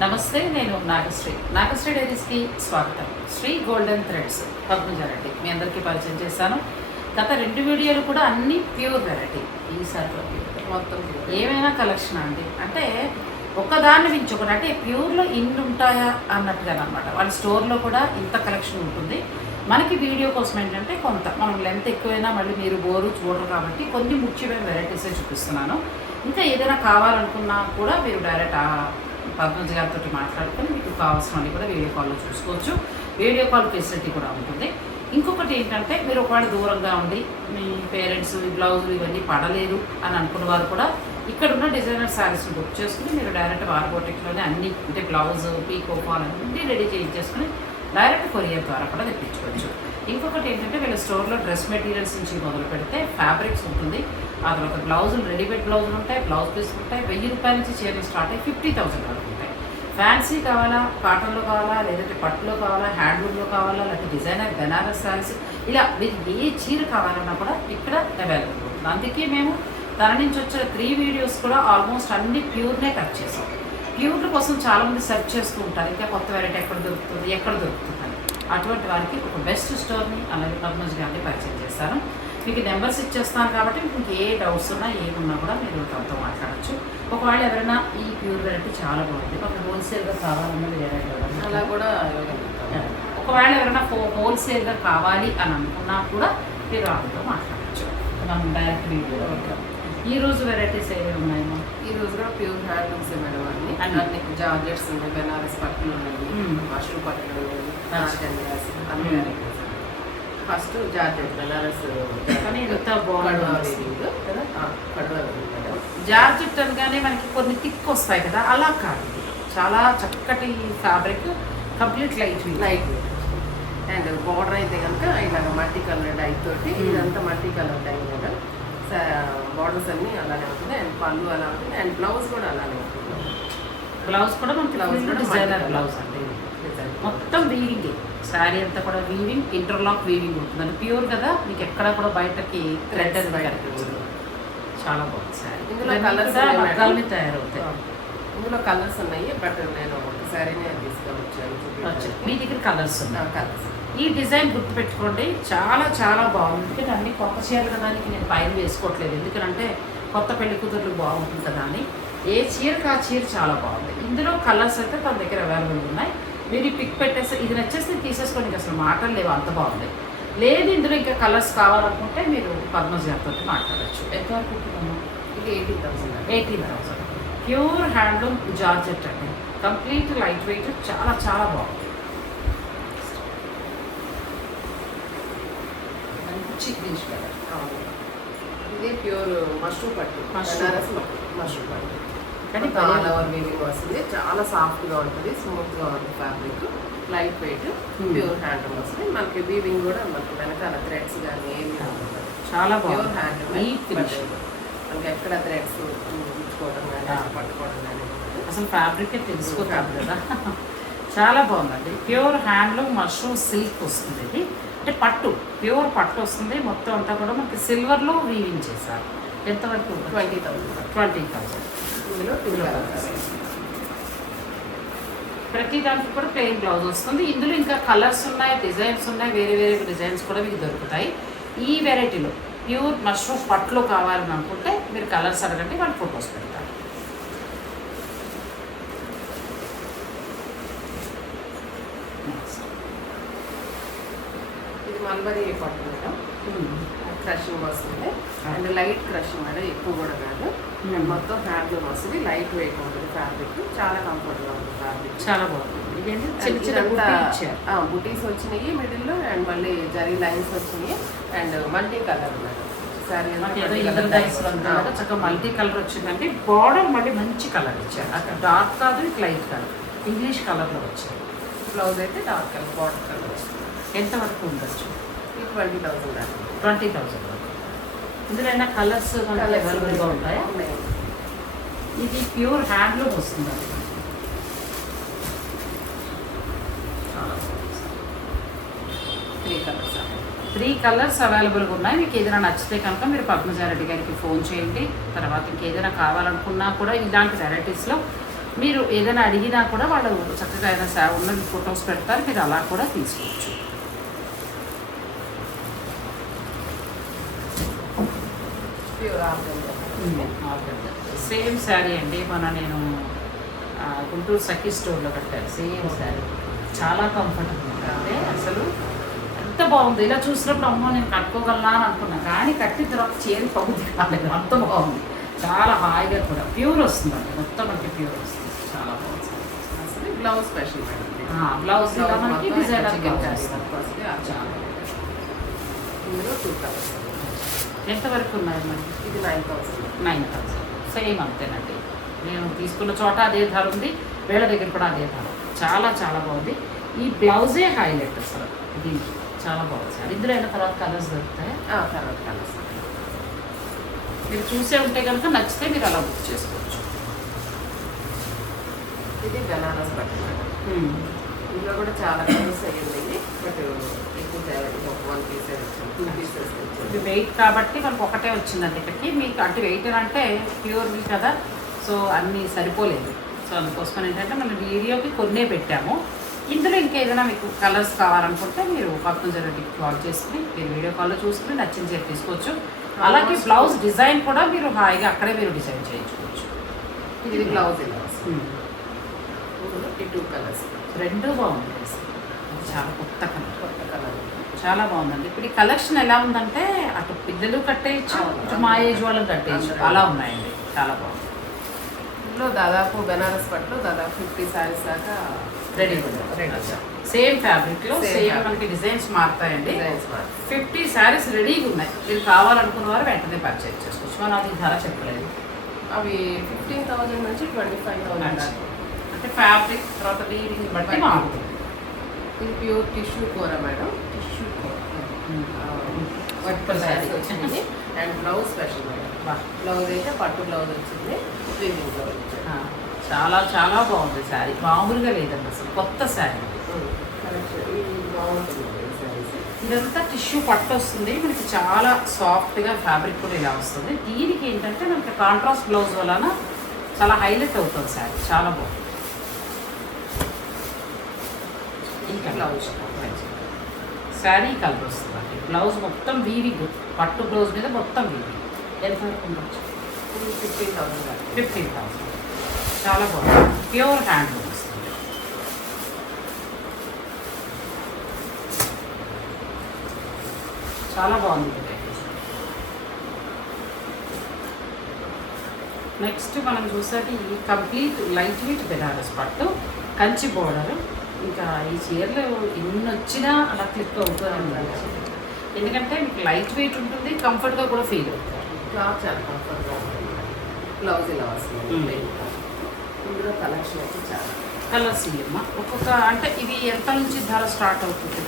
నమస్తే నేను నాగశ్రీ. నాగశ్రీ డైరీస్కి స్వాగతం. శ్రీ గోల్డెన్ థ్రెడ్స్ పద్మజారెడ్డి మీ అందరికీ పరిచయం చేశాను. గత రెండు వీడియోలు కూడా అన్ని ప్యూర్ వెరైటీ. ఈసారి. మొత్తం ఏమైనా కలెక్షన్ అండి? అంటే ఒకదాన్ని మించి ఒకటి అంటే ప్యూర్లో ఇన్ని ఉంటాయా అన్నట్టుగా అనమాట వాళ్ళ స్టోర్లో కూడా ఇంత కలెక్షన్ ఉంటుంది. మనకి వీడియో కోసం ఏంటంటే కొంత. మనం లెంత్ ఎక్కువైనా మళ్ళీ మీరు బోరు చూడరు కాబట్టి కొన్ని ముఖ్యమైన వెరైటీసే చూపిస్తున్నాను. ఇంకా ఏదైనా కావాలనుకున్నా కూడా మీరు డైరెక్ట్ ఆ పద్మజ గారితో మాట్లాడుకొని మీకు కావాల్సినవి కూడా వీడియో కాల్లో చూసుకోవచ్చు. వీడియో కాల్ ఫెసిలిటీ కూడా ఉంటుంది. ఇంకొకటి ఏంటంటే మీరు ఒకవేళ దూరంగా ఉండి మీ పేరెంట్స్ ఈ బ్లౌజులు ఇవన్నీ పడలేదు అని అనుకున్న వారు కూడా ఇక్కడ ఉన్న డిజైనర్ శారీస్ బుక్ చేసుకుని మీరు డైరెక్ట్ వార్బోటెక్లోనే అన్ని అంటే బ్లౌజ్ పీకో ఫాల్ అన్నీ రెడీ చేయించేసుకుని డైరెక్ట్ కొరియర్ ద్వారా కూడా తెప్పించుకోవచ్చు. ఇంకొకటి ఏంటంటే వీళ్ళ స్టోర్లో డ్రెస్ మెటీరియల్స్ నుంచి మొదలు పెడితే ఫ్యాబ్రిక్స్ ఉంటుంది. అక్కడ ఒక బ్లౌజులు రెడీమేడ్ బ్లౌజులు ఉంటాయి బ్లౌజ్ పీస్ ఉంటాయి వెయ్యి రూపాయల నుంచి చీరలు స్టార్ట్ అయ్యి ఫిఫ్టీ థౌసండ్ వరకు ఉంటాయి. ఫ్యాన్సీ కావాలా కాటన్లో కావాలా లేదంటే పట్టులో కావాలా హ్యాండ్లూమ్లో కావాలా లేకపోతే డిజైనర్ బెనారస్ శారీస్ ఇలా మీరు ఏ చీర కావాలన్నా కూడా ఇక్కడ అవైలబుల్ ఉంటుంది అందుకే మేము తన నుంచి వచ్చిన త్రీ వీడియోస్ కూడా ఆల్మోస్ట్ అన్ని ప్యూర్నే కట్ చేసాం. ప్యూర్ కోసం చాలామంది సెర్చ్ చేస్తూ ఉంటారు ఇంకా కొత్త వెరైటీ ఎక్కడ దొరుకుతుంది ఎక్కడ దొరుకుతుంది అటువంటి వారికి ఒక బెస్ట్ స్టోర్ని అలాగే పద్మజ్ గారిని పరిచయం చేశాను. మీకు నెంబర్స్ ఇచ్చేస్తాను కాబట్టి మీకు ఏ డౌట్స్ ఉన్నా ఏమున్నా కూడా మీరు తనతో మాట్లాడచ్చు. ఒకవేళ ఎవరైనా ఈ ప్యూర్ వెరైటీ చాలా బాగుంది. ఒక హోల్సేల్గా కావాలన్నా వేరే అలా కూడా. ఒకవేళ ఎవరైనా హోల్సేల్గా కావాలి అని అనుకున్నా కూడా మీరు వాళ్ళతో మాట్లాడచ్చు. మనం డైరెక్ట్ వీడియో ఈ రోజు వెరైటీస్ ఏవి ఉన్నాయో ఈ రోజు కూడా ప్యూర్ హ్యాండ్లూమ్స్ మేడం అన్ని. అన్ని. అన్ని జార్జెట్స్ ఉన్నాయి బెనారస్ పట్టులు ఉన్నాయి. మష్రూమ్ పట్టులు ఉన్నాయి. అన్ని మ్మ్. ఫస్ట్ జార్జెట్ బెనారస్ కానీ ఎంత weaving కదా? జార్జెట్ అనగానే మనకి కొన్ని థిక్ వస్తాయి కదా అలా కాదు. చాలా చక్కటి fabric complete light light and border అయితే కనుక ఇలాగ మల్టీ కలర్ డై తోటి మ్మ్. ఇదంతా multi colour dye madam borders అన్ని అలానే ఉంటుంది. అండ్ పళ్ళు అలా ఉంటుంది. అండ్ బ్లౌజ్ కూడా అలానే ఉంటుంది. బ్లౌజ్ కూడా మనకి బ్లౌజ్ కూడా డిజైనర్ బ్లౌజ్ అండి. మొత్తం వీవింగ్ శారీ అంతా కూడా వీవింగ్ ఇంటర్లాక్ వీవింగ్ ఉంటుంది. అది ప్యూర్ కదా మీకు ఎక్కడ కూడా బయటకి థ్రెడ్ అనేది బయటకి కనిపించదు. చాలా బాగుంది శారీ. ఇందులో ఇవన్నీ colours కూడా ఉన్నాయి మగ్గాల మేడం. మీద తయారవుతాయి. ఇందులో కలర్స్ ఉన్నాయి బట్ నేను ఒకసారినే తీసుకొచ్చాను వచ్చాయి. మీ దగ్గర కలర్స్ ఉన్నాయి. కలర్స్ ఈ డిజైన్ గుర్తుపెట్టుకోండి చాలా చాలా బాగుంది. ఎందుకంటే అన్ని కొత్త చీరలు కదానికి నేను పైన వేసుకోవట్లేదు. ఎందుకంటే కొత్త పెళ్ళి కూతుర్లు బాగుంటుంది కదా అని. ఏ చీరకు ఆ చీర చాలా బాగుంది. ఇందులో కలర్స్ అయితే తన దగ్గర అవైలబుల్ ఉన్నాయి. మీరు పిక్ పెట్టేస్తే ఇది నచ్చేస్తే తీసేసుకోండి అసలు మాటలు లేవు అంత బాగుంది. లేదు ఇందులో ఇంకా కలర్స్ కావాలనుకుంటే మీరు పద్మజ్ గారితో మాట్లాడచ్చు. ఎంతవరకు ఉంటుందమ్మా? ఇది eighteen thousand eighteen thousand pure handloom georgette అండి. కంప్లీట్ లైట్ వెయిట్ చాలా చాలా బాగుంది. మంచి గ్రీష్ కలర్ ఇది ప్యూర్ మష్రూమ్ పట్టు. పట్టు మష్రూమ్ పట్టు. కానీ ఆల్ ఓవర్ వీవింగ్ వస్తుంది. చాలా సాఫ్ట్గా ఉంటుంది స్మూత్గా ఉంటుంది fabric. Light weight. Pure hand వస్తుంది. మనకి వీవింగ్ కూడా మనకి వెనకాల థ్రెడ్స్ కానీ ఏమి చాలా ప్యూర్ బాగుంది హ్యాండ్. మనకి ఎక్కడ థ్రెడ్స్ ఉంచుకోవడం కానీ. పట్టుకోవడం కానీ అసలు ఫ్యాబ్రిక్ తెలిసిపోతుంది కదా. చాలా బాగుందండి. ప్యూర్ హ్యాండ్లూమ్ మష్రూమ్ సిల్క్ వస్తుంది ఇది. అంటే పట్టు ప్యూర్ పట్టు వస్తుంది. మొత్తం అంతా కూడా మనకి సిల్వర్లో వీవింగ్ చేశారు. ఎంతవరకు twenty thousand. Twenty thousand. Two ప్రతి దానికి కూడా ప్లెయిన్ బ్లౌజ్ వస్తుంది. ఇందులో ఇంకా కలర్స్ ఉన్నాయి డిజైన్స్ ఉన్నాయి వేరే వేరే డిజైన్స్ కూడా మీకు దొరుకుతాయి. ఈ వెరైటీలో ప్యూర్ మష్రూమ్ పట్లో కావాలని అనుకుంటే మీరు కలర్స్ అడగండి వాళ్ళు ఫొటోస్ పెడతారు. ఇది మల్బరీ పట్టు మేడం. క్రషింగ్ వస్తుంది. అండ్ లైట్ క్రషింగ్ మేడం ఎక్కువ కూడా కాదు. మొత్తం హ్యాండ్లూమ్ వస్తుంది. లైట్ వెయిట్ ఉంటుంది ఫ్యాబ్రిక్. చాలా కంఫర్ట్గా ఉంటుంది ఫ్యాబ్రిక్. చాలా ఇచ్చారు. బుటీస్ వచ్చినాయి మిడిల్లో అండ్ మళ్ళీ జరీ లైన్స్ వచ్చినాయి. And multi colour madam. చక్కగా మల్టీ కలర్ వచ్చిందంటే బార్డర్ మళ్ళీ మంచి కలర్ ఇచ్చారు. అక్కడ డార్క్ కాదు ఇటు లైట్ కాదు ఇంగ్లీష్ కలర్లో వచ్చాయి బ్లౌజ్ అయితే డార్క్ కలర్ బార్డర్ కలర్ వస్తుంది. ఎంతవరకు ఉండొచ్చు ఇది ట్వంటీ థౌసండ్ ట్వంటీ థౌసండ్. ఇందులో అయినా కలర్స్ అవైలబుల్గా ఉంటాయా. ఇది ప్యూర్ హ్యాండ్లూమ్ వస్తుంది? త్రీ కలర్స్ త్రీ కలర్స్ అవైలబుల్గా ఉన్నాయి. మీకు ఏదైనా నచ్చితే కనుక మీరు పద్మజారెడ్డి గారికి ఫోన్ చేయండి. తర్వాత ఇంకేదైనా కావాలనుకున్నా కూడా ఇలాంటి వెరైటీస్లో మీరు ఏదైనా అడిగినా కూడా వాళ్ళు చక్కగా ఏదైనా ఉన్న ఫొటోస్ పెడతారు. మీరు అలా కూడా తీసుకోవచ్చు. ప్యూర్ సేమ్ శారీ అండి మన నేను గుంటూరు సఖీ స్టోర్లో కట్టాను. సేమ్ శారీ. చాలా కంఫర్టబుల్ అంటే అసలు ఎంత బాగుంది. ఇలా చూసినప్పుడు అమ్మో నేను కట్టుకోగలనా అని అనుకున్నా. కానీ కట్టిన తర్వాత చీర పగుది కాలేదు. అంత బాగుంది. చాలా హాయిగా కూడా. ప్యూర్ వస్తుందండి. మొత్తం మనకి ప్యూర్ వస్తుంది. చాలా బాగుంది. అసలు బ్లౌజ్ స్పెషల్. బ్లౌజ్ ఇలా మనకి డిజైనర్ వస్తుంది. వస్తుంది. చాలా. ఇందులో టూ ఎంతవరకు ఉన్నాయి మనకి ఇది nine thousand nine thousand same అంతేనండి. నేను తీసుకున్న చోట అదే ధర ఉంది వీళ్ళ దగ్గర కూడా అదే ధర. చాలా చాలా బాగుంది. ఈ బ్లౌజే హైలైట్ అసలు. దీనికి చాలా బాగుంది సార్. ఇందులో అయిన తర్వాత కలర్స్ దొరుకుతాయి? తర్వాత కలర్స్ మీరు చూసే ఉంటే కనుక నచ్చితే మీరు అలా బుక్ చేసుకోవచ్చు. ఇది బెనారస్ మేడం ఇందులో కూడా చాలా కలర్స్ అయ్యింది బట్ ఎక్కువ తేవాలి ఒక వన్ పీస్ వచ్చింది. టూ పీసెస్ ఇది వచ్చింది. వెయిట్ కాబట్టి మనకు ఒకటే వచ్చిందండి ఇక్కడికి. మీకు అంటే వెయిట్ అంటే ప్యూర్ కదా. సో అన్నీ సరిపోలేదు. సో అందుకోసం ఏంటంటే మనం వీడియోకి కొన్నే పెట్టాము. ఇందులో ఇంకేదైనా మీకు కలర్స్ కావాలనుకుంటే మీరు పద్మజరెడ్డికి కాల్ చేసుకుని మీరు వీడియో కాల్లో చూసుకుని నచ్చిన చీర తీసుకోవచ్చు. అలాగే బ్లౌజ్ డిజైన్ కూడా మీరు హాయిగా అక్కడే మీరు డిజైన్ చేయించుకోవచ్చు. ఇది బ్లౌజ్ ఇలా టూ కలర్స్ రెండు. ఇది చాలా కొత్త కలర్ కొత్త కలర్ చాలా బాగుందండి. ఇప్పుడు ఈ కలెక్షన్ ఎలా ఉందంటే అటు పిల్లలు కట్టేయచ్చు. ఇటు మా ఏజ్ వాళ్ళని కట్టేయచ్చు. అలా ఉన్నాయండి. చాలా బాగుంది. ఇందులో దాదాపు బెనారస్ పట్టులో దాదాపు ఫిఫ్టీ సారీస్ దాకా రెడీ సేమ్ ఫ్యాబ్రిక్లో Same సేమ్. మనకి డిజైన్స్ మారుతాయండి. ఫిఫ్టీ శారీస్ రెడీగా ఉన్నాయి. మీరు కావాలనుకున్న వారు వెంటనే పర్చేజ్ చేసుకోవచ్చు. మనం అది ధర చెప్పలేదు. అవి ఫిఫ్టీన్ థౌజండ్ నుంచి ట్వంటీ ఫైవ్ థౌజండ్ అంటే ఫ్యాబ్రిక్ తర్వాత రీడింగ్ బట్టి. మారుతుంది. ఇది ప్యూర్ టిష్యూ కూర మేడం. వర్టికల్ శారీస్ వచ్చింది. And blouse special. బ్లౌజ్ అయితే పట్టు బ్లౌజ్ వచ్చింది. వీవింగ్ బ్లౌజ్ చాలా చాలా బాగుంది శారీ. మామూలుగా లేదండి అసలు. కొత్త శారీ ఇదంతా టిష్యూ పట్టు వస్తుంది. మనకి చాలా సాఫ్ట్గా ఫ్యాబ్రిక్ కూడా ఇలా వస్తుంది. దీనికి ఏంటంటే మనకి కాంట్రాస్ట్ బ్లౌజ్ వలన చాలా హైలైట్ అవుతుంది శారీ. చాలా బాగుంది. ఇంకా బ్లౌజ్. శారీ కలర్ వస్తుంది బ్లౌజ్ మొత్తం వీవింగ్ పట్టు బ్లౌజ్ మీద మొత్తం వీవింగ్ ఎంత వరకు ఉండొచ్చు? Fifteen thousand. ఫిఫ్టీన్ థౌసండ్ చాలా బాగుంది. ప్యూర్ హ్యాండ్ వస్తుంది. చాలా బాగుంది నెక్స్ట్ మనం చూసేది కంప్లీట్ లైట్ వెయిట్ బెనారస్ పట్టు. కంచి బోర్డర్. ఇంకా ఈ చీరలు ఎన్ని వచ్చినా అలా క్లిక్ అవుతూనే ఉండాలి ఎందుకంటే మీకు లైట్ వెయిట్ ఉంటుంది కంఫర్ట్గా కూడా ఫీల్ అవుతుంది క్లాత్ చాలా కంఫర్ట్గా ఉంటుంది. బ్లౌజ్ ఇలా వస్తుంది. ఇందులో కలెక్షన్ అయితే చాలా. కలర్స్ ఇవ్వమ్మా ఒక్కొక్క అంటే ఇవి ఎంత నుంచి ధర స్టార్ట్ అవుతుంది?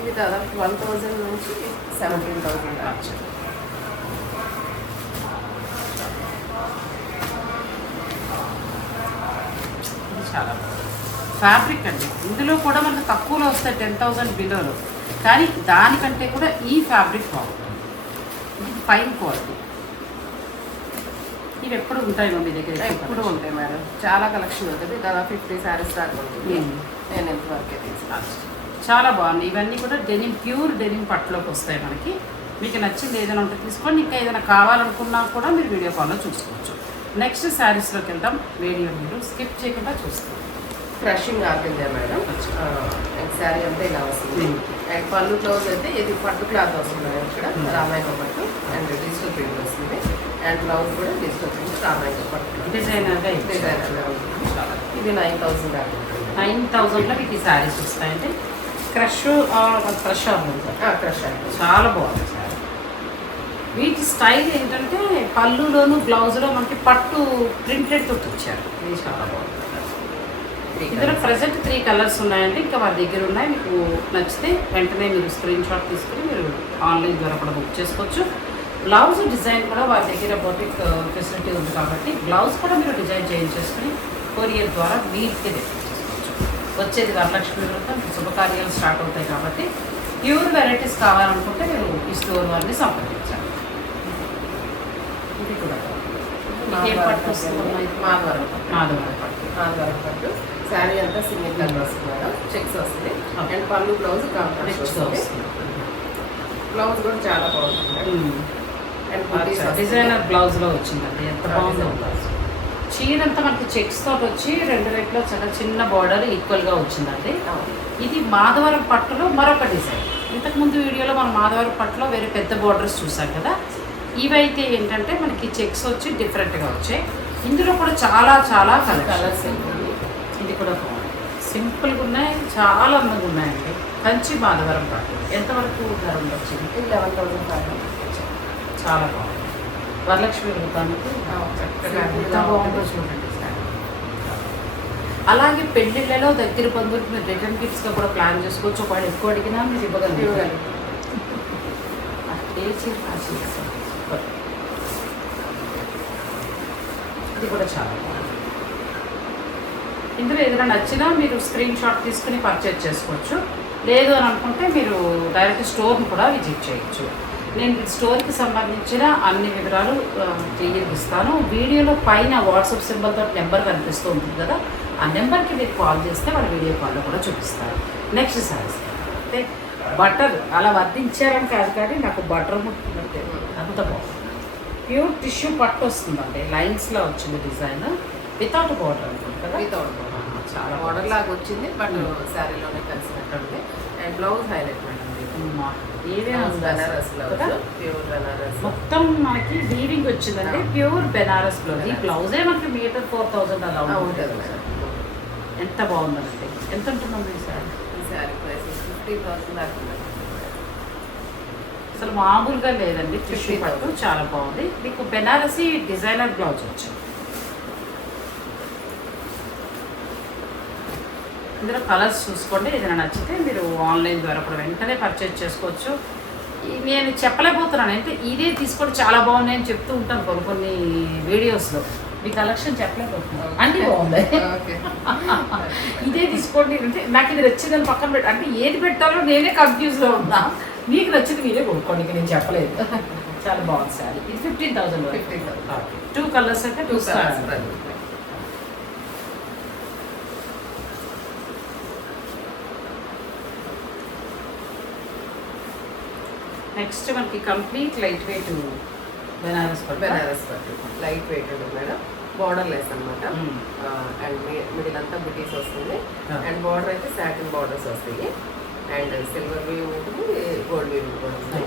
ఇది దాదాపు ట్వెల్వ్ థౌజండ్ నుంచి సెవెంటీన్ థౌజండ్ ఇది చాలా ఫ్యాబ్రిక్ అండి. ఇందులో కూడా మనకు తక్కువలో వస్తాయి టెన్ థౌసండ్ బిలోలో కానీ దానికంటే కూడా ఈ ఫ్యాబ్రిక్ బాగుంటుంది. ఇది ఫైన్ క్వాలిటీ ఇవి ఎప్పుడు ఉంటాయి మీ దగ్గర ఎప్పుడు ఉంటాయి మేడం. చాలా కలెక్షన్ ఉంటుంది దాదాపు ఫిఫ్టీ శారీస్ దాకా ఉంటుంది. నేను ఎంతవరకే తీసుకున్నాను చాలా బాగుంది ఇవన్నీ కూడా డెనిమ్ ప్యూర్ డెనిమ్ పట్టులోకి వస్తాయి మనకి. మీకు నచ్చింది ఏదైనా ఉంటే తీసుకోండి. ఇంకా ఏదైనా కావాలనుకున్నా కూడా మీరు వీడియో కాల్లో చూసుకోవచ్చు. నెక్స్ట్ శారీస్లోకి వెళ్దాం. వీడియో మీరు స్కిప్ చేయకుండా చూస్తాం క్రషింగ్ ఆర్కిందే మేడం. శారీ అంతా ఇలా వస్తుంది. అండ్ పళ్ళు బ్లౌజ్ అయితే ఇది పట్టు క్లాత్ వస్తుంది ఇక్కడ. రామాయణ పట్టు అండ్ డిజిటల్ ప్రింట్ వస్తుంది. అండ్ బ్లౌజ్ కూడా డిజిటల్ ప్రింట్ రామాయణ పట్టు. డిజైనర్గా డిజైనర్ చాలా. ఇది నైన్ థౌసండ్ నైన్ థౌజండ్లో మీకు ఈ శారీస్ వస్తాయండి. క్రష్ క్రష్ క్రష్ చాలా బాగుంది వీటి స్టైల్ ఏంటంటే పళ్ళులోను బ్లౌజ్లో మనకి పట్టు ప్రింటెడ్ తోటి వచ్చారు ఇది చాలా బాగుంది. ఇందులో ప్రజెంట్ త్రీ కలర్స్ ఉన్నాయండి. ఇంకా వారి దగ్గర ఉన్నాయి. మీకు నచ్చితే వెంటనే మీరు స్క్రీన్ షాట్ తీసుకుని మీరు ఆన్లైన్ ద్వారా కూడా బుక్ చేసుకోవచ్చు. బ్లౌజ్ డిజైన్ కూడా వారి దగ్గర బొటిక్ ఫెసిలిటీ ఉంది కాబట్టి బ్లౌజ్ కూడా మీరు డిజైన్ చేయించేసుకుని కొరియర్ ద్వారా తెప్పించేసుకోవచ్చు. వచ్చేది వరలక్ష్మి వ్రతం శుభకార్యాలు స్టార్ట్ అవుతాయి కాబట్టి ప్యూర్ వెరైటీస్ కావాలనుకుంటే మీరు ఈ స్టోర్ వారిని సంప్రదించాలి ఇది కూడా. పట్టు మాధవరం పట్టు. మాధవరం పట్టు. ఆదివారం పట్టు. శారీ అంతా సింగిల్ కలర్ వస్తుంది మేడం. చెక్స్ వస్తుంది. అండ్ పళ్ళు బ్లౌజ్ వస్తుంది బ్లౌజ్. కూడా చాలా బాగుంటుంది. అండ్. డిజైనర్ బ్లౌజ్లో వచ్చిందండి. ఎంత బాగుందో. బ్లౌజ్. చీర అంతా మనకి చెక్స్ తోటి వచ్చి రెండు రేట్లో చాలా చిన్న బార్డర్ ఈక్వల్గా వచ్చిందండి. ఇది మాధవరం పట్టులో మరొక డిజైన్. ఇంతకుముందు వీడియోలో మనం మాధవరం పట్టులో వేరే పెద్ద బార్డర్స్ చూసాం కదా. ఇవైతే ఏంటంటే మనకి చెక్స్ వచ్చి డిఫరెంట్గా వచ్చాయి. ఇందులో కూడా చాలా చాలా కలర్స్ కలర్స్ కూడా బాగుంది సింపుల్గా ఉన్నాయి చాలా అందంగా ఉన్నాయండి. కంచి మాధవరం పట్టు ఎంతవరకు ధర ఉండొచ్చింది ఇది లెవెన్ థౌసండ్ ఫైవ్ హండ్రెడ్ చాలా బాగుంది. వరలక్ష్మి వ్రతానికి చక్కగా బాగుందో. చూడండి సారీ. అలాగే పెళ్ళిళ్ళలో దగ్గర బంధువులకు మీరు రిటర్న్ గిఫ్ట్స్గా కూడా ప్లాన్ చేసుకోవచ్చు. ఒకవేళ ఎక్కువ అడిగినా మీరు ఇవ్వగలుగుతారు ఏ చీర ఆ చీర సూపర్. ఇది కూడా చాలా బాగుంది. ఇందులో ఏదైనా నచ్చినా మీరు స్క్రీన్ షాట్ తీసుకుని పర్చేజ్ చేసుకోవచ్చు. లేదు అని అనుకుంటే మీరు డైరెక్ట్ స్టోర్ని కూడా విజిట్ చేయొచ్చు. నేను స్టోర్కి సంబంధించిన అన్ని వివరాలు క్లియర్ ఇస్తాను వీడియోలో పైన వాట్సాప్ సింబల్తో నెంబర్ కనిపిస్తూ ఉంటుంది కదా ఆ నెంబర్కి మీరు కాల్ చేస్తే వాళ్ళ వీడియో కాల్లో కూడా చూపిస్తారు. నెక్స్ట్ సారీస్ అంటే బటర్ అలా వర్తించారని కాదు కానీ నాకు బటర్ ముట్టుకున్నట్టే అంత బాగుంది. ప్యూర్ టిష్యూ పట్టు వస్తుందండి. లైన్స్లో వచ్చింది డిజైన్ వితౌట్ బోర్డర్ వితౌట్ చాలా మోడల్ లాగా వచ్చింది బట్. శారీలోనే కలిసినట్టుంది. అండ్ బ్లౌజ్ హైలైట్ మేడం ఉంది బనారస్ బ్లౌజ్? ప్యూర్ బనారస్. మొత్తం మనకి వీవింగ్ వచ్చిందండి. Pure Benaras blouse. ఈ. బ్లౌజే మనకి మీటర్ ఫోర్ థౌజండ్ అలా ఉంటుంది. ఉంటుంది ఎంత బాగుందండి. ఎంత ఉంటుందండి ఈ సారీ ఈ శారీ ప్రైస్ ఫిఫ్టీ థౌసండ్ దాకా. అసలు మామూలుగా లేదండి. టిష్యూ 50,000. పట్టు చాలా బాగుంది. మీకు బెనారసి డిజైనర్ బ్లౌజ్ వచ్చింది ఇందులో కలర్స్ చూసుకోండి ఏదైనా నచ్చితే మీరు ఆన్లైన్ ద్వారా కూడా వెంటనే పర్చేజ్ చేసుకోవచ్చు. నేను చెప్పలేకపోతున్నాను అంటే ఇదే తీసుకొని చాలా బాగున్నాయి అని చెప్తూ ఉంటాను కొన్ని కొన్ని వీడియోస్లో. మీ కలెక్షన్ చెప్పలేకపోతున్నాను. అన్నీ బాగుంది ఓకే. ఇదే తీసుకోండి అంటే నాకు ఇది నచ్చిందని పక్కన పెట్ట అంటే ఏది పెట్టాలో నేనే కన్ఫ్యూజ్లో ఉన్నా. మీకు నచ్చింది మీరే కొనుక్కోండి ఇక నేను చెప్పలేదు. చాలా బాగుంది సార్ ఇది fifteen thousand fifteen thousand two colours అయితే టూ టూ కలర్స్ నెక్స్ట్ మనకి కంప్లీట్ లైట్ వెయిట్ బెనారస్ పట్టు. బెనారస్ పట్టు. లైట్ వెయిట్ ఉంటుంది మేడం. బార్డర్ లెస్ అనమాట మ్మ్. అండ్ మిడిల్ అంతా బుటీస్ వస్తుంది. అండ్ బార్డర్ అయితే సాటిన్ బార్డర్స్ వస్తాయి. అండ్ సిల్వర్ వీవ్ ఉంటుంది గోల్డ్ వీవ్ కూడా ఉంది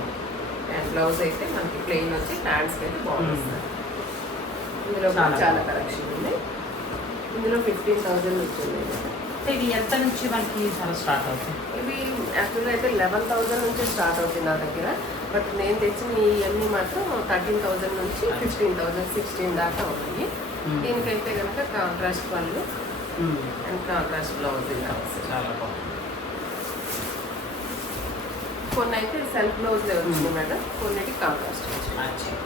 అండ్ బ్లౌజ్ అయితే మనకి ప్లెయిన్ వచ్చి హ్యాండ్స్కి అయితే. వస్తుంది ఇందులో చాలా కలెక్షన్ ఉంది. ఇందులో ఫిఫ్టీన్ థౌజండ్ వచ్చింది ఇవి ఎంత నుంచి మనకి చాలా స్టార్ట్ అవుతాయి ఇవి యాక్చువల్గా అయితే లెవెన్ థౌజండ్ నుంచి స్టార్ట్ అవుతుంది నా దగ్గర. బట్ నేను తెచ్చిన ఇవన్నీ మాత్రం థర్టీన్ థౌజండ్ నుంచి ఫిఫ్టీన్ థౌజండ్ సిక్స్టీన్ దాకా ఉన్నాయి. దీనికైతే కనుక కాంట్రాస్ట్ పళ్ళు. అండ్ కాంట్రాస్ట్ బ్లౌజ్ ఇలా. చాలా బాగుంది. కొన్ని అయితే సెల్ఫ్ బ్లౌజ్ వచ్చింది. మేడం కొన్నిటి కాంట్రాస్ట్ వచ్చింది.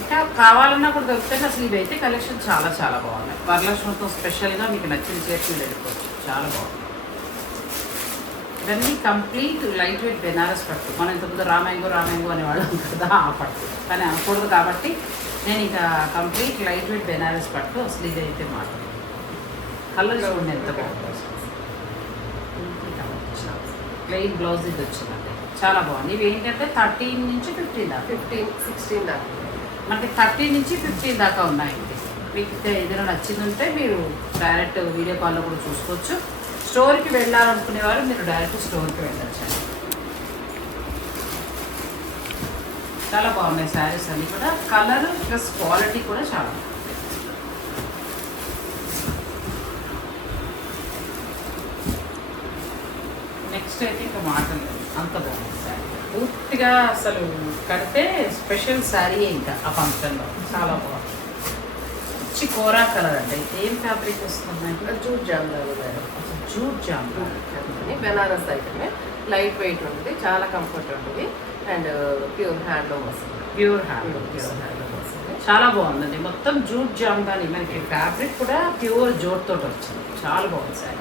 ఇంకా కావాలన్నా కూడా దొరుకుతాయి. అసలు ఇవైతే కలెక్షన్ చాలా చాలా బాగున్నాయి. వరలక్ష్మితో స్పెషల్గా మీకు నచ్చిన చేసి వెళ్ళిపోవచ్చు చాలా బాగుంది. ఇవన్నీ కంప్లీట్ లైట్ వెయిట్ బెనారస్ పట్టు. మనం ఇంతకుముందు రామాయంగో రామాయంగో అనేవాళ్ళం కదా ఆ పట్టు. కానీ అనకూడదు కాబట్టి నేను ఇక కంప్లీట్ లైట్ వెయిట్ బెనారస్ పట్టు అసలు ఇదైతే మాట కలర్ చూడండి ఎంత బాగుంది. ప్లెయిన్ బ్లౌజ్ ఇది వచ్చిందండి. చాలా బాగుంది. ఇవి ఏంటంటే థర్టీన్ నుంచి ఫిఫ్టీన్ దాకా. ఫిఫ్టీన్ సిక్స్టీన్ దాకా. మనకి థర్టీ నుంచి ఫిఫ్టీన్ దాకా ఉన్నాయండి. మీకు అయితే ఏదైనా నచ్చింది ఉంటే మీరు డైరెక్ట్ వీడియో కాల్లో కూడా చూసుకోవచ్చు. స్టోర్కి వెళ్ళాలనుకునేవారు మీరు డైరెక్ట్ స్టోర్కి వెళ్ళొచ్చండి. చాలా బాగున్నాయి శారీస్ అన్నీ కూడా. కలర్ ప్లస్ క్వాలిటీ కూడా చాలా బాగుంది. నెక్స్ట్ అయితే ఇంకా మాటలు అంత బాగుంది శారీ. పూర్తిగా అసలు కడితే స్పెషల్ శారీ ఇంకా ఆ ఫంక్షన్లో. చాలా బాగుంది. మంచి కోరా కలర్ అండి. ఏం ఫ్యాబ్రిక్ వస్తుంది కూడా జూట్ జామ్ జూట్ జామ్ అని బెనారస్ ఐటమే. లైట్ వెయిట్ ఉంటుంది చాలా కంఫర్ట్ ఉంటుంది. అండ్ ప్యూర్ హ్యాండ్లూమ్ వస్తుంది. ప్యూర్ హ్యాండ్ ప్యూర్ హ్యాండ్లూమ్ వస్తుంది. చాలా బాగుందండి. మొత్తం జూట్ జామ్ కానీ మనకి ఫ్యాబ్రిక్ కూడా ప్యూర్ జూట్ తోటి వచ్చింది. చాలా బాగుంది సార్.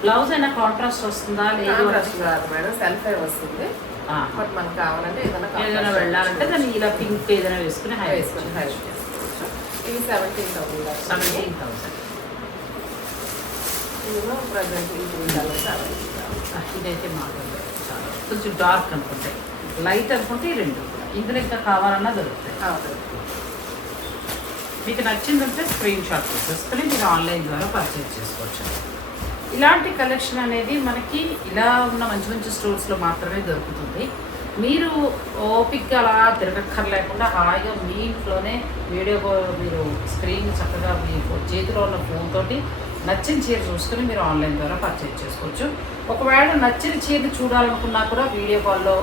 బ్లౌజ్ అయినా కాంట్రాస్ట్ వస్తుందా? లేదు కాదు మేడం సెల్ఫ్ వస్తుంది. ఆ, బట్ మనకు కావాలంటే ఏదైనా ఏదైనా వెళ్ళాలంటే దాన్ని ఇలా పింక్ ఏదైనా వేసుకుని హై వేసుకొని హై ఇది seventeen thousand seventeen thousand present ఇదైతే చాలా. కొంచెం డార్క్ అనుకుంటే. లైట్ అనుకుంటే ఈ రెండు ఇందులో ఇంకా కావాలన్నా దొరుకుతాయి. మీకు నచ్చిందంటే స్క్రీన్ షాట్ తీసేసుకొని మీరు ఆన్లైన్ ద్వారా పర్చేజ్ చేసుకోవచ్చు. ఇలాంటి కలెక్షన్ అనేది మనకి ఇలా ఉన్న మంచి మంచి స్టోర్స్లో మాత్రమే దొరుకుతుంది. మీరు ఓపిక్గా అలా తిరగక్కర్లేకుండా హాయిగా మీ ఇంట్లోనే వీడియో కాల్ మీరు స్క్రీన్ చక్కగా మీ చేతిలో ఉన్న ఫోన్ తోటి నచ్చిన చీర చూసుకుని మీరు ఆన్లైన్ ద్వారా పర్చేజ్ చేసుకోవచ్చు. ఒకవేళ నచ్చిన చీరని చూడాలనుకున్నా కూడా వీడియో కాల్లో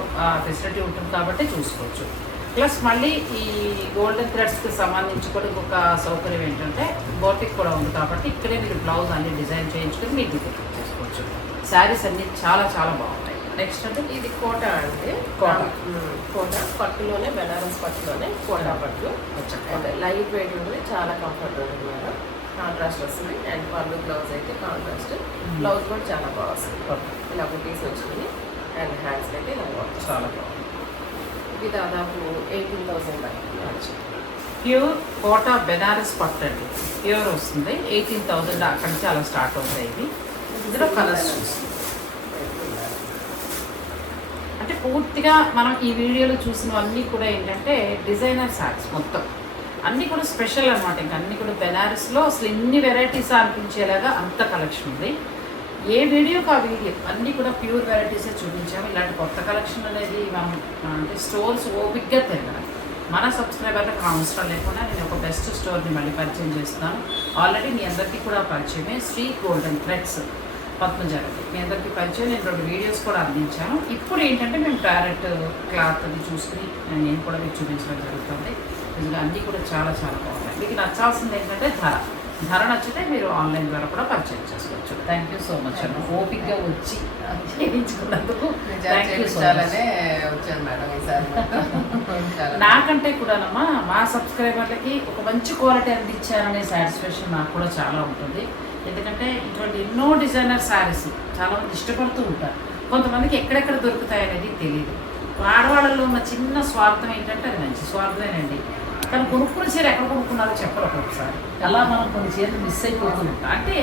ఫెసిలిటీ ఉంటుంది కాబట్టి చూసుకోవచ్చు. ప్లస్ మళ్ళీ ఈ గోల్డెన్ థ్రెడ్స్కి సంబంధించి కూడా ఇంకొక సౌకర్యం ఏంటంటే బోటిక్ కూడా ఉంది కాబట్టి ఇక్కడే మీరు బ్లౌజ్ అన్ని డిజైన్ చేయించుకొని మీరు డిజైన్ చేసుకోవచ్చు శారీస్ అన్ని చాలా చాలా బాగుంటాయి. నెక్స్ట్ అంటే ఇది కోట అండి. కోట. కోట పట్టులోనే బెనారస్ పట్టులోనే కోటా పట్టు. లైట్ వెయిట్ ఉంటుంది చాలా కంఫర్ట్ ఉంటుంది మేడం. కాంట్రాస్ట్ వస్తుంది. అండ్ పళ్ళు బ్లౌజ్ అయితే కాంట్రాస్ట్ బ్లౌజ్ కూడా చాలా బాగా వస్తుంది. ఇలా బుటీస్ వచ్చింది. అండ్ హ్యాండ్స్ అయితే ఇలా బాగుంటుంది చాలా బాగుంది. ఇది దాదాపు eighteen thousand pure Kota Benaras పట్టు అండి. ప్యూర్ వస్తుంది. ఎయిటీన్ థౌజండ్ అక్కడి నుంచి అలా స్టార్ట్ అవుతాయి ఇవి. ఇందులో కలర్స్ చూస్తుంది అంటే పూర్తిగా మనం ఈ వీడియోలో చూసినవన్నీ కూడా ఏంటంటే డిజైనర్ శారీస్ మొత్తం. అన్నీ కూడా స్పెషల్ అనమాట ఇంకా అన్నీ కూడా బెనారస్లో అసలు ఇన్ని వెరైటీస్ అనిపించేలాగా అంత కలెక్షన్ ఉంది. ఏ వీడియోకి ఆ వీడియో అన్నీ కూడా ప్యూర్ వెరైటీసే చూపించాము. ఇలాంటి కొత్త కలెక్షన్ అనేది మనం అంటే స్టోర్స్ ఓపిక్గా తిరగడం మన సబ్స్క్రైబర్లకు అవసరం లేకుండా నేను ఒక బెస్ట్ స్టోర్ని మళ్ళీ పరిచయం చేస్తాను ఆల్రెడీ మీ అందరికీ కూడా పరిచయమే శ్రీ గోల్డెన్ థ్రెడ్స్ పద్మజారతి మీ అందరికీ పరిచయం. నేను రెండు వీడియోస్ కూడా అందించాను. ఇప్పుడు ఏంటంటే మేము ప్యారెట్ క్లాత్ అది చూసుకుని నేను కూడా మీకు చూపించడం జరుగుతుంది. నిజంగా అన్నీ కూడా చాలా చాలా బాగున్నాయి. మీకు నచ్చాల్సింది ఏంటంటే ధర. ధర నచ్చితే మీరు ఆన్లైన్ ద్వారా కూడా పర్చేజ్ చేసుకోవచ్చు. థ్యాంక్ యూ సో మచ్ అన్న ఓపిక్గా వచ్చి చేయించుకున్నందుకు థ్యాంక్ యూ సో మచ్ వచ్చాను మేడం ఈసారి నాకంటే కూడానమ్మా మా సబ్స్క్రైబర్లకి ఒక మంచి క్వాలిటీ అందించారనే సాటిస్ఫాక్షన్ నాకు కూడా చాలా ఉంటుంది. ఎందుకంటే ఇటువంటి ఎన్నో డిజైనర్ శారీస్ చాలామంది ఇష్టపడుతూ ఉంటారు. కొంతమందికి ఎక్కడెక్కడ దొరుకుతాయి అనేది తెలియదు ఆడవాళ్ళలో ఉన్న చిన్న స్వార్థం ఏంటంటే అది మంచి స్వార్థమేనండి. కానీ కొనుక్కున్న చీర ఎక్కడ కొనుక్కున్నారో చెప్పరు ఒక్కొక్కసారి. అలా మనం కొన్ని చీరలు మిస్ అయిపోతుంది అంటే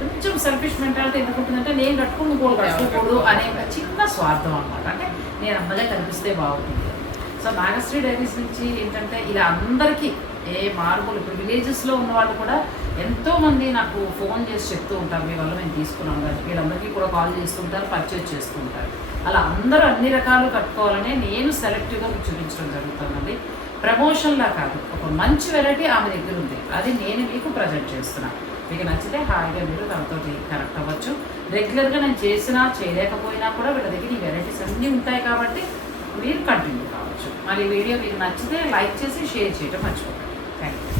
కొంచెం సెల్ఫిష్ మెంటాలిటీ ఎందుకుంటుందంటే నేను కట్టుకుని ఇంకోళ్ళు కట్టుకోకూడదు అనే ఒక చిన్న స్వార్థం అనమాట అంటే నేను అమ్మగా కనిపిస్తే బాగుంటుంది. సో నాగశ్రీ డైరీస్ నుంచి ఏంటంటే ఇలా అందరికీ ఏ మార్పులు ఇప్పుడు విలేజెస్లో ఉన్న వాళ్ళు కూడా ఎంతోమంది నాకు ఫోన్ చేసి చెప్తూ ఉంటారు మీ వల్ల మేము తీసుకున్నాం కానీ వీళ్ళందరికీ కూడా కాల్ చేస్తుంటారు పర్చేజ్ చేస్తుంటారు అలా అందరూ అన్ని రకాలు కట్టుకోవాలనే నేను సెలెక్టివ్గా చూపించడం జరుగుతుందండి. ప్రమోషన్లా కాదు. ఒక మంచి వెరైటీ ఆమె దగ్గర ఉంది. అది నేను మీకు ప్రజెంట్ చేస్తున్నాను మీకు నచ్చితే హాయిగా మీరు దాంతో కనెక్ట్ అవ్వచ్చు. రెగ్యులర్గా నేను చేసినా చేయలేకపోయినా కూడా వీళ్ళ దగ్గర ఈ వెరైటీస్ అన్నీ ఉంటాయి కాబట్టి మీరు కంటిన్యూ కావచ్చు. మరి వీడియో మీకు నచ్చితే లైక్ చేసి షేర్ చేయడం మర్చిపోకండి. Thank you